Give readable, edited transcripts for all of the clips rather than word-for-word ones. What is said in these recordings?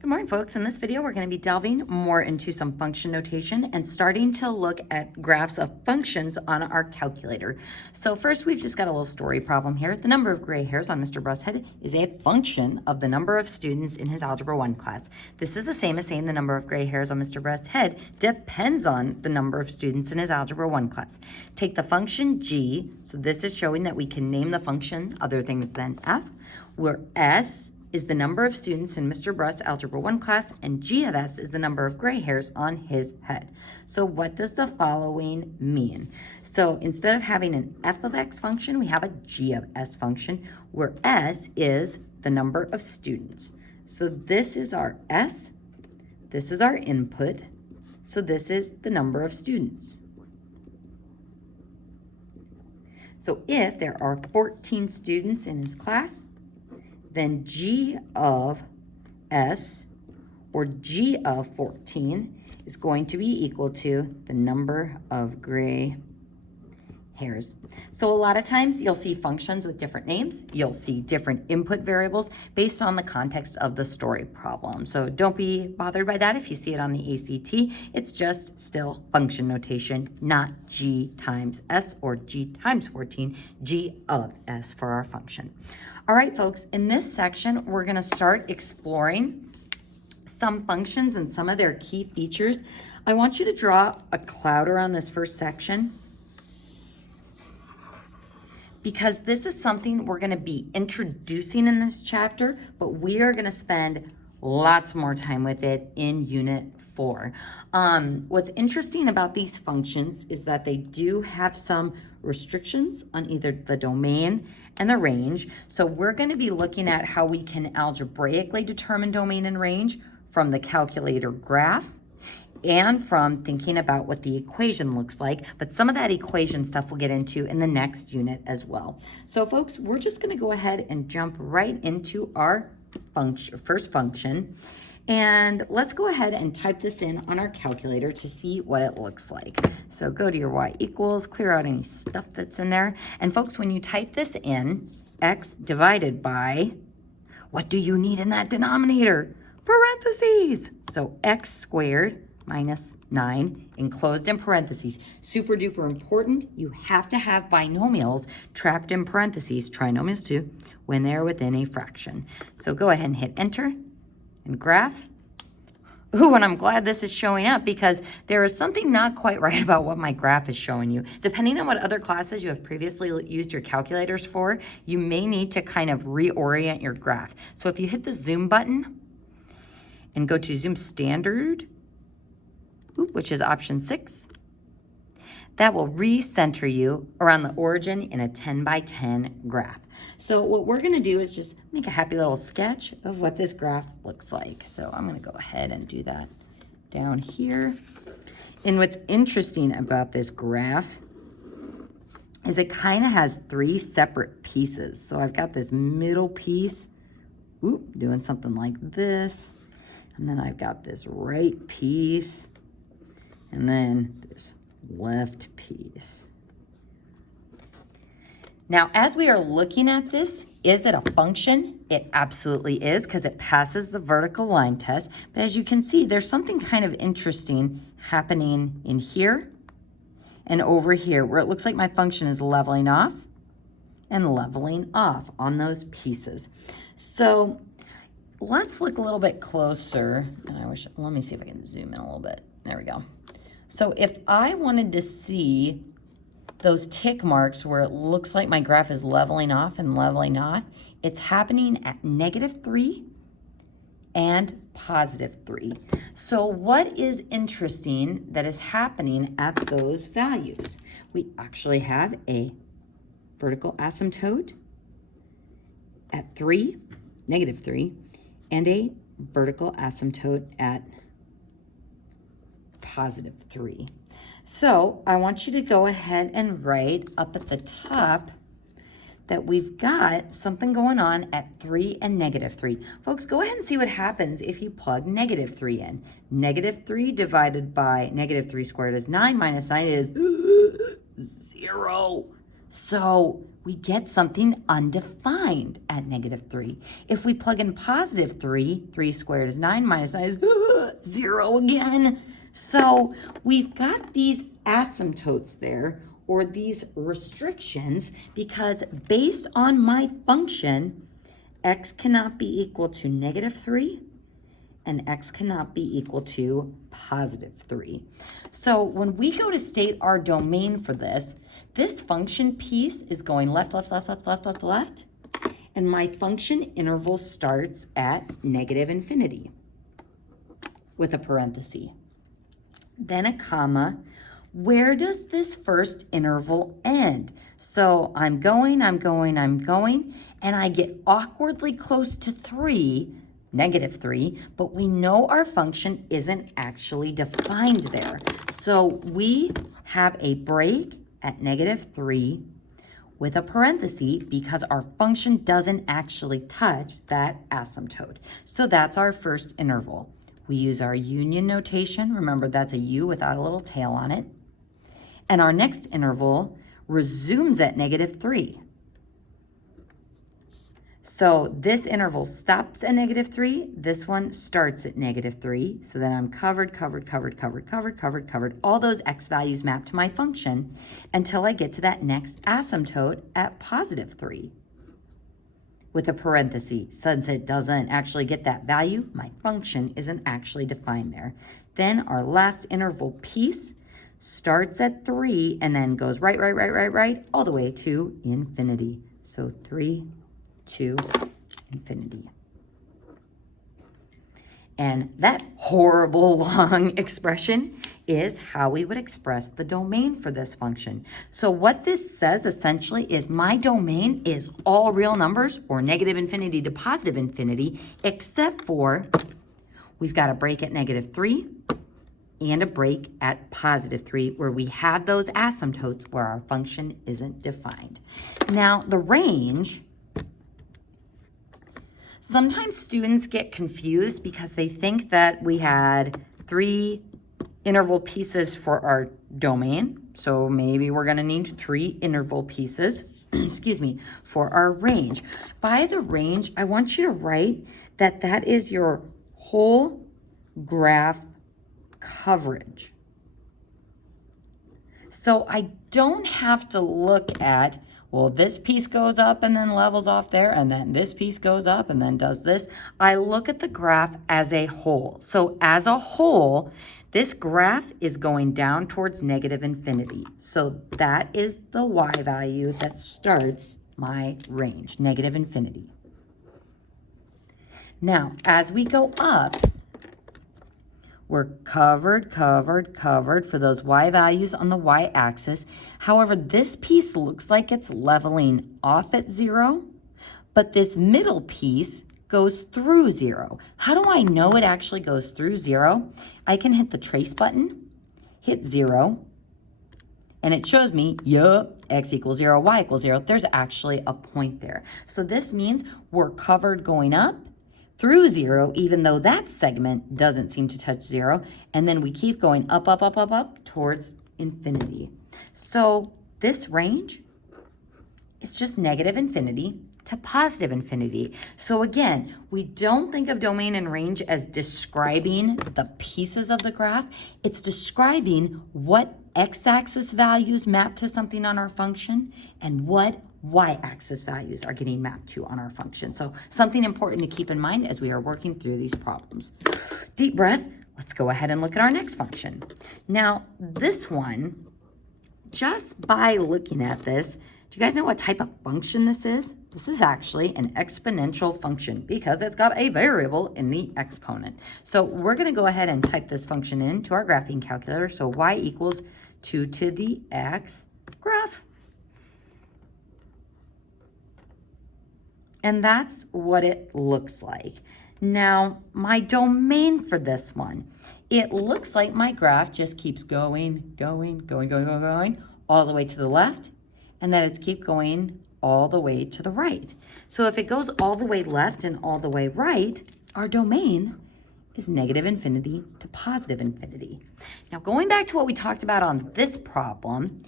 Good morning, folks. In this video, we're going to be delving more into some function notation and starting to look at graphs of functions on our calculator. So first, we've just got a little story problem here. The number of gray hairs on Mr. Bruss's head is a function of the number of students in his Algebra 1 class. This is the same as saying the number of gray hairs on Mr. Bruss's head depends on the number of students in his Algebra 1 class. Take the function g, so this is showing that we can name the function other things than f, where s is the number of students in Mr. Bruss's Algebra 1 class, and g of s is the number of gray hairs on his head. So what does the following mean? So instead of having an f of x function, we have a g of s function, where s is the number of students. So this is our s, this is our input, so this is the number of students. So if there are 14 students in his class, then g of s, or g of 14, is going to be equal to the number of gray hairs. So a lot of times you'll see functions with different names. You'll see different input variables based on the context of the story problem. So don't be bothered by that if you see it on the ACT. It's just still function notation, not g times s or g times 14, g of s for our function. All right, folks, in this section, we're going to start exploring some functions and some of their key features. I want you to draw a cloud around this first section, because this is something we're going to be introducing in this chapter, but we are going to spend lots more time with it in Unit 4. What's interesting about these functions is that they do have some restrictions on either the domain and the range. So we're going to be looking at how we can algebraically determine domain and range from the calculator graph and from thinking about what the equation looks like. But some of that equation stuff we'll get into in the next unit as well. So folks, we're just going to go ahead and jump right into our first function. And let's go ahead and type this in on our calculator to see what it looks like. So go to your y equals, clear out any stuff that's in there. And folks, when you type this in, x divided by, what do you need in that denominator? Parentheses. So x squared minus 9 enclosed in parentheses. Super duper important. You have to have binomials trapped in parentheses, trinomials too, when they're within a fraction. So go ahead and hit enter. And graph. Ooh, and I'm glad this is showing up because there is something not quite right about what my graph is showing you. Depending on what other classes you have previously used your calculators for, you may need to kind of reorient your graph. So if you hit the zoom button and go to zoom standard, which is option 6, that will recenter you around the origin in a 10 by 10 graph. So what we're going to do is just make a happy little sketch of what this graph looks like. So I'm going to go ahead and do that down here. And what's interesting about this graph is it kind of has 3 separate pieces. So I've got this middle piece, doing something like this. And then I've got this right piece. And then this left piece. Now, as we are looking at this, is it a function? It absolutely is, because it passes the vertical line test. But as you can see, there's something kind of interesting happening in here and over here, where it looks like my function is leveling off and leveling off on those pieces. So let's look a little bit closer. And let me see if I can zoom in a little bit. There we go. So if I wanted to see those tick marks where it looks like my graph is leveling off and leveling off, it's happening at -3 and +3. So what is interesting that is happening at those values? We actually have a vertical asymptote at -3, and a vertical asymptote at +3. So I want you to go ahead and write up at the top that we've got something going on at 3 and -3. Folks, go ahead and see what happens if you plug -3 in. -3 divided by -3 squared is 9, minus 9 is 0. So we get something undefined at -3. If we plug in +3, 3 squared is 9, minus 9 is 0 again. So we've got these asymptotes there, or these restrictions, because based on my function, x cannot be equal to -3, and x cannot be equal to +3. So when we go to state our domain for this function piece is going left, left, left, left, left, left, left, and my function interval starts at -infinity with a parenthesis, then a comma. Where does this first interval end? So I'm going, and I get awkwardly close to 3, -3, but we know our function isn't actually defined there. So we have a break at -3 with a parenthesis because our function doesn't actually touch that asymptote. So that's our first interval. We use our union notation. Remember, that's a U without a little tail on it. And our next interval resumes at -3. So this interval stops at -3. This one starts at -3. So then I'm covered, all those x values mapped to my function until I get to that next asymptote at +3 with a parenthesis. Since it doesn't actually get that value, my function isn't actually defined there. Then our last interval piece starts at 3 and then goes right, all the way to infinity. So 3 to infinity. And that horrible long expression is how we would express the domain for this function. So what this says essentially is my domain is all real numbers, or -infinity to +infinity, except for we've got a break at -3 and a break at +3 where we have those asymptotes where our function isn't defined. Now the range, sometimes students get confused because they think that we had 3 interval pieces for our domain. So maybe we're gonna need 3 interval pieces, excuse me, for our range. By the range, I want you to write that that is your whole graph coverage. So I don't have to look at, well, this piece goes up and then levels off there, and then this piece goes up and then does this. I look at the graph as a whole. So as a whole, this graph is going down towards -infinity. So that is the y value that starts my range, -infinity. Now, as we go up, we're covered for those y values on the y-axis. However, this piece looks like it's leveling off at 0, but this middle piece goes through 0. How do I know it actually goes through 0? I can hit the trace button, hit 0, and it shows me, x equals 0, y equals 0. There's actually a point there. So this means we're covered going up through 0, even though that segment doesn't seem to touch 0, and then we keep going up towards infinity. So this range is just -infinity to +infinity. So again, we don't think of domain and range as describing the pieces of the graph. It's describing what x-axis values map to something on our function and what y-axis values are getting mapped to on our function. So something important to keep in mind as we are working through these problems. Deep breath. Let's go ahead and look at our next function. Now, this one, just by looking at this, do you guys know what type of function this is? This is actually an exponential function because it's got a variable in the exponent. So we're going to go ahead and type this function into our graphing calculator. So y equals 2 to the x graph. And that's what it looks like. Now, my domain for this one, it looks like my graph just keeps going, all the way to the left, and then it's keep going all the way to the right. So if it goes all the way left and all the way right, our domain is -infinity to +infinity. Now, going back to what we talked about on this problem,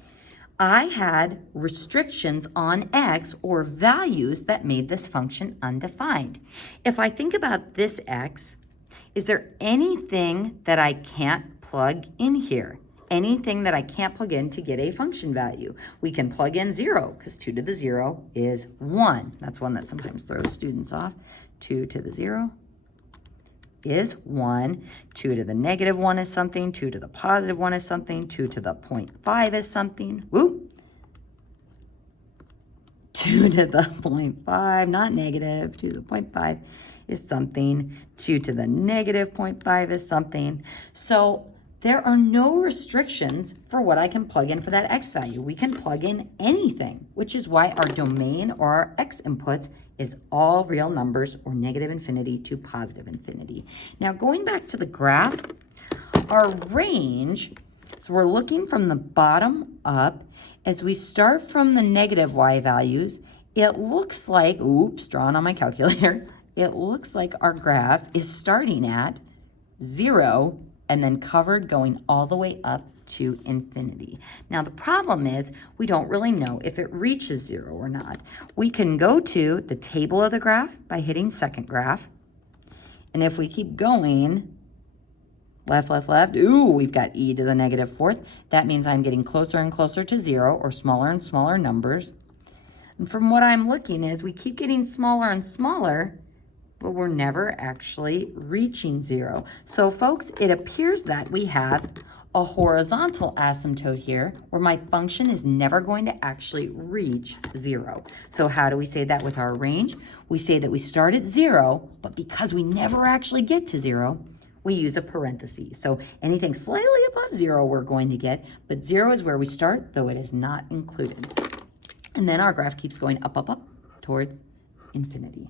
I had restrictions on x, or values that made this function undefined. If I think about this x, is there anything that I can't plug in here? Anything that I can't plug in to get a function value? We can plug in 0, because 2 to the 0 is 1. That's one that sometimes throws students off. 2 to the 0 is 1. 2 to the negative 1 is something. 2 to the positive 1 is something. 2 to the 0.5 is something. Woo! 2 to the 0.5, not negative. 2 to the 0.5 is something. 2 to the negative 0.5 is something. So there are no restrictions for what I can plug in for that x value. We can plug in anything, which is why our domain or our x inputs is all real numbers, or negative infinity to positive infinity. Now, going back to the graph, our range, so we're looking from the bottom up. As we start from the negative y values, it looks like, oops, drawn on my calculator, it looks like our graph is starting at 0 and then covered going all the way up to infinity. Now, the problem is we don't really know if it reaches 0 or not. We can go to the table of the graph by hitting second graph. And if we keep going, left, left, left, ooh, we've got e to the negative 4th. That means I'm getting closer and closer to 0, or smaller and smaller numbers. And from what I'm looking is we keep getting smaller and smaller, but we're never actually reaching 0. So folks, it appears that we have a horizontal asymptote here where my function is never going to actually reach 0. So how do we say that with our range? We say that we start at 0, but because we never actually get to 0, we use a parenthesis. So anything slightly above 0 we're going to get, but 0 is where we start, though it is not included. And then our graph keeps going up, up, up towards infinity.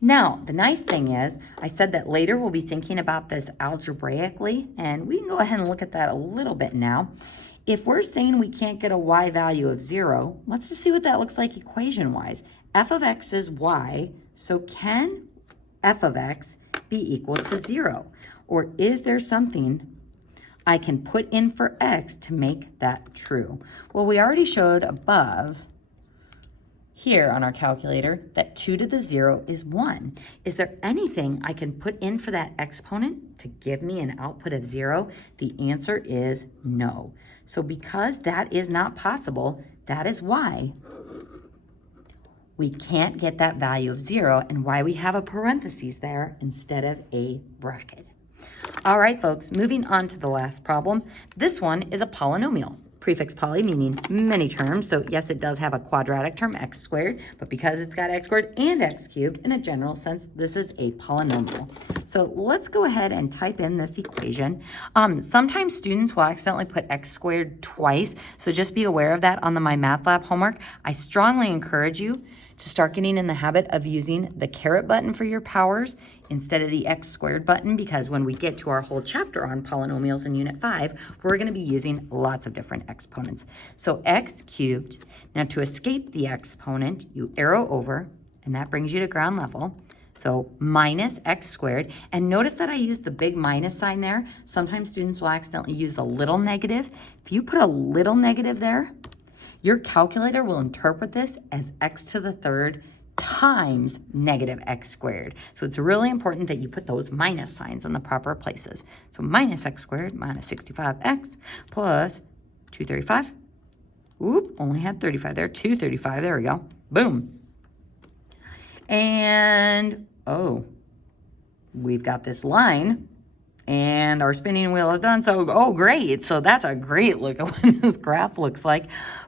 Now, the nice thing is, I said that later we'll be thinking about this algebraically, and we can go ahead and look at that a little bit now. If we're saying we can't get a y value of 0, let's just see what that looks like equation-wise. F of x is y, so can f of x be equal to 0? Or is there something I can put in for x to make that true? Well, we already showed above here on our calculator that 2 to the 0 is 1. Is there anything I can put in for that exponent to give me an output of 0? The answer is no. So because that is not possible, that is why we can't get that value of 0, and why we have a parenthesis there instead of a bracket. All right, folks, moving on to the last problem. This one is a polynomial. Prefix poly meaning many terms. So yes, it does have a quadratic term, x squared, but because it's got x squared and x cubed, in a general sense, this is a polynomial. So let's go ahead and type in this equation. Sometimes students will accidentally put x squared twice, so just be aware of that on the My Math Lab homework. I strongly encourage you to start getting in the habit of using the caret button for your powers instead of the x squared button, because when we get to our whole chapter on polynomials in Unit 5, we're going to be using lots of different exponents. So x cubed, now to escape the exponent, you arrow over, and that brings you to ground level. So minus x squared, and notice that I used the big minus sign there. Sometimes students will accidentally use the little negative. If you put a little negative there, your calculator will interpret this as x to the third times negative x squared. So it's really important that you put those minus signs in the proper places. So minus x squared minus 65x plus 235. Oop, only had 35 there. 235, there we go. Boom. And, oh, we've got this line. And our spinning wheel is done. So, oh, great. So that's a great look at what this graph looks like.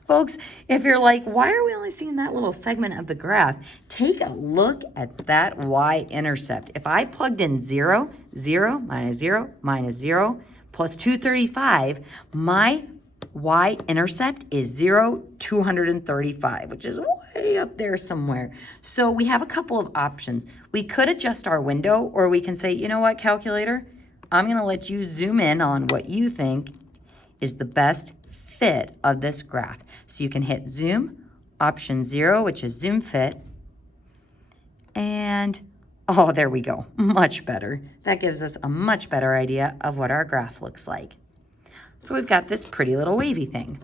Folks, if you're like, why are we only seeing that little segment of the graph? Take a look at that y-intercept. If I plugged in 0, 0, minus 0, minus 0, plus 235, my y-intercept is 0, 235, which is way up there somewhere. So we have a couple of options. We could adjust our window, or we can say, you know what, calculator? I'm going to let you zoom in on what you think is the best fit of this graph. So you can hit zoom, option 0, which is zoom fit. And, oh, there we go. Much better. That gives us a much better idea of what our graph looks like. So we've got this pretty little wavy thing.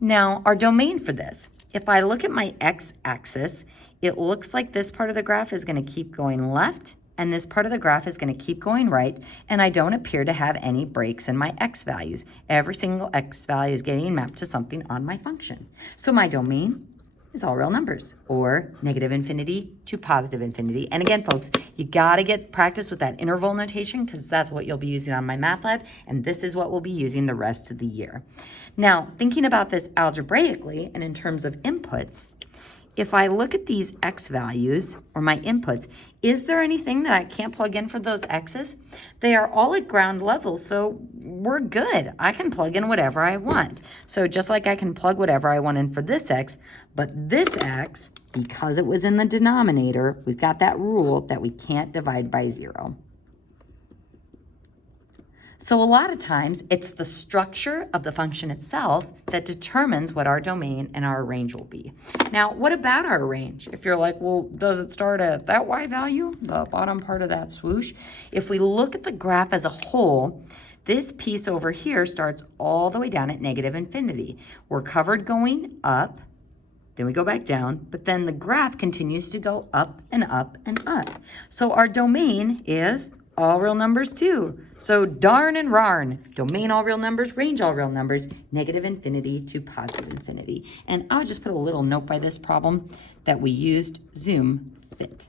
Now, our domain for this, if I look at my x-axis, it looks like this part of the graph is going to keep going left, and this part of the graph is going to keep going right, and I don't appear to have any breaks in my x values. Every single x value is getting mapped to something on my function. So my domain is all real numbers, or negative infinity to positive infinity. And again, folks, you got to get practice with that interval notation because that's what you'll be using on my math lab, and this is what we'll be using the rest of the year. Now, thinking about this algebraically and in terms of inputs, if I look at these x values, or my inputs, is there anything that I can't plug in for those x's? They are all at ground level, so we're good. I can plug in whatever I want. So just like I can plug whatever I want in for this x, but this x, because it was in the denominator, we've got that rule that we can't divide by 0. So a lot of times, it's the structure of the function itself that determines what our domain and our range will be. Now, what about our range? If you're like, well, does it start at that y value, the bottom part of that swoosh? If we look at the graph as a whole, this piece over here starts all the way down at negative infinity. We're covered going up, then we go back down, but then the graph continues to go up and up and up. So our domain is all real numbers too. So darn and rarn, domain all real numbers, range all real numbers, negative infinity to positive infinity. And I'll just put a little note by this problem that we used zoom fit.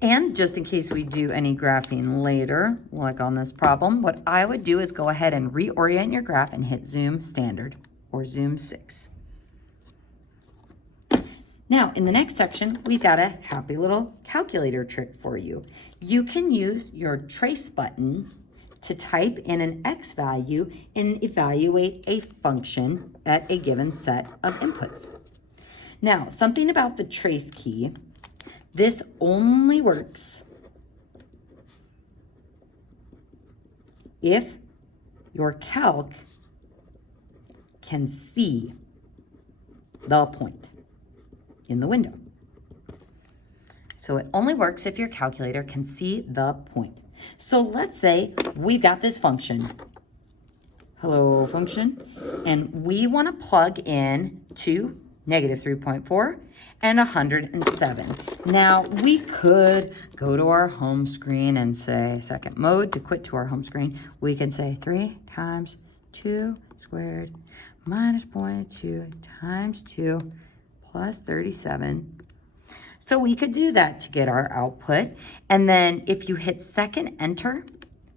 And just in case we do any graphing later, like on this problem, what I would do is go ahead and reorient your graph and hit zoom standard or zoom 6. Now, in the next section, we've got a happy little calculator trick for you. You can use your trace button to type in an x value and evaluate a function at a given set of inputs. Now, something about the trace key, this only works if your calc can see the point in the window. So it only works if your calculator can see the point. So let's say we've got this function, hello function, and we want to plug in to negative 3.4 and 107. Now we could go to our home screen and say second mode to quit to our home screen. We can say 3 times 2 squared minus 0.2 times 2 plus 37. So we could do that to get our output. And then if you hit second enter,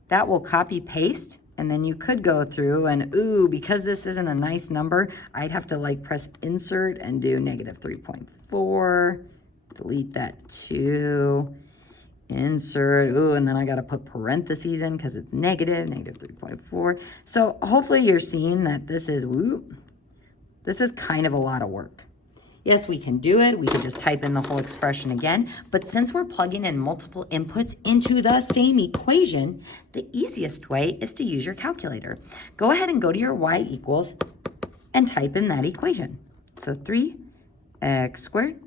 that will copy paste. And then you could go through and, ooh, because this isn't a nice number, I'd have to like press insert and do negative 3.4, delete that 2, insert, ooh, and then I got to put parentheses in because it's negative 3.4. So hopefully you're seeing that this is, whoop, this is kind of a lot of work. Yes, we can do it. We can just type in the whole expression again. But since we're plugging in multiple inputs into the same equation, the easiest way is to use your calculator. Go ahead and go to your y equals and type in that equation. So 3x squared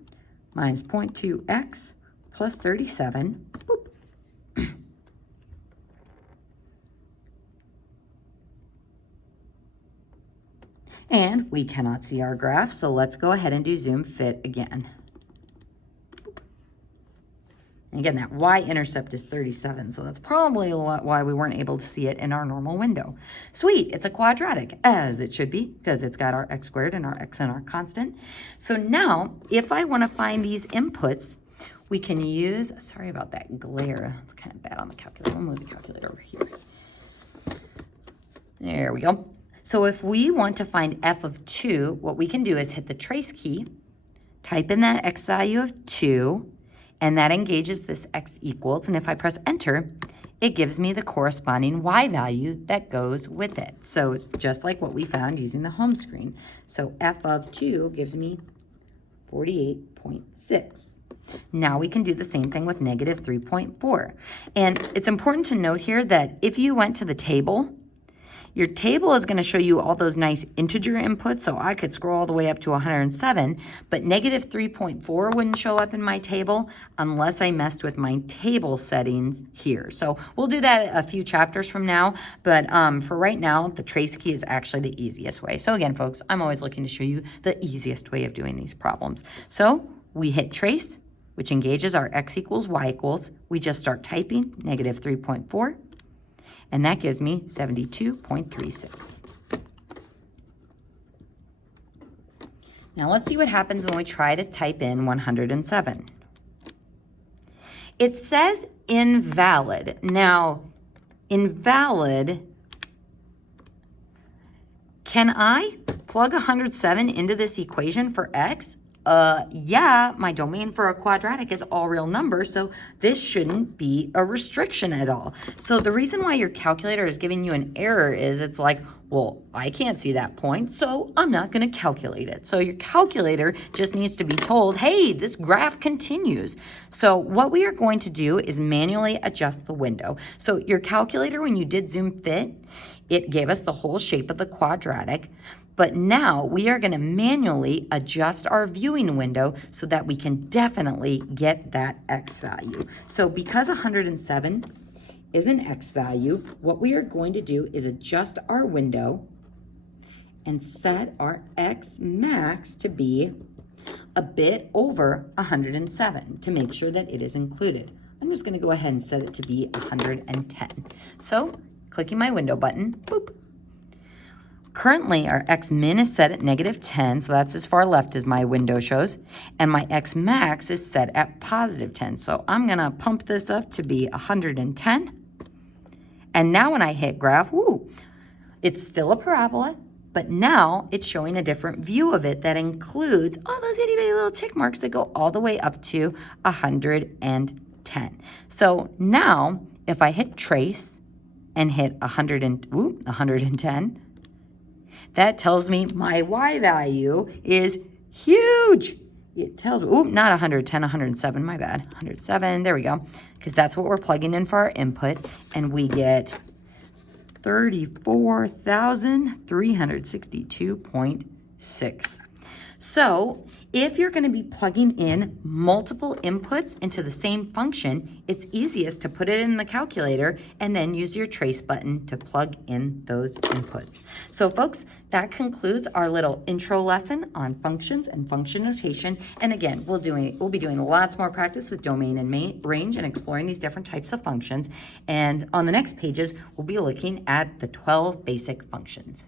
minus 0.2x plus 37. Boop. And we cannot see our graph, so let's go ahead and do zoom fit again. And again, that y-intercept is 37, so that's probably a lot why we weren't able to see it in our normal window. Sweet, it's a quadratic, as it should be, because it's got our x squared and our x and our constant. So now, if I want to find these inputs, we can use, sorry about that glare, it's kind of bad on the calculator. We'll move the calculator over here. There we go. So if we want to find f of 2, what we can do is hit the trace key, type in that x value of 2, and that engages this x equals. And if I press enter, it gives me the corresponding y value that goes with it. So just like what we found using the home screen. So f of 2 gives me 48.6. Now we can do the same thing with negative 3.4. And it's important to note here that if you went to the table, Your table is going to show you all those nice integer inputs, so I could scroll all the way up to 107, but negative 3.4 wouldn't show up in my table unless I messed with my table settings here. So we'll do that a few chapters from now, but for right now, the trace key is actually the easiest way. So again, folks, I'm always looking to show you the easiest way of doing these problems. So we hit trace, which engages our x equals y equals. We just start typing negative 3.4. And that gives me 72.36. Now let's see what happens when we try to type in 107. It says invalid. Now, invalid, can I plug 107 into this equation for x? Yeah, my domain for a quadratic is all real numbers, so this shouldn't be a restriction at all. So the reason why your calculator is giving you an error is it's like, well, I can't see that point, so I'm not going to calculate it. So your calculator just needs to be told, hey, this graph continues. So what we are going to do is manually adjust the window. So your calculator, when you did zoom fit, it gave us the whole shape of the quadratic. But now we are going to manually adjust our viewing window so that we can definitely get that x value. So because 107 is an x value, what we are going to do is adjust our window and set our x max to be a bit over 107 to make sure that it is included. I'm just going to go ahead and set it to be 110. So clicking my window button, boop. Currently, our x min is set at negative 10, so that's as far left as my window shows, and my x max is set at positive 10. So I'm going to pump this up to be 110. And now when I hit graph, woo, it's still a parabola, but now it's showing a different view of it that includes all those itty bitty little tick marks that go all the way up to 110. So now if I hit trace and hit 110, that tells me my y value is huge. It tells me, not 110, 107, my bad. 107, there we go. Because that's what we're plugging in for our input. And we get 34,362.6. So if you're going to be plugging in multiple inputs into the same function, it's easiest to put it in the calculator and then use your trace button to plug in those inputs. So folks, that concludes our little intro lesson on functions and function notation. And again, we'll be doing lots more practice with domain and range and exploring these different types of functions. And on the next pages, we'll be looking at the 12 basic functions.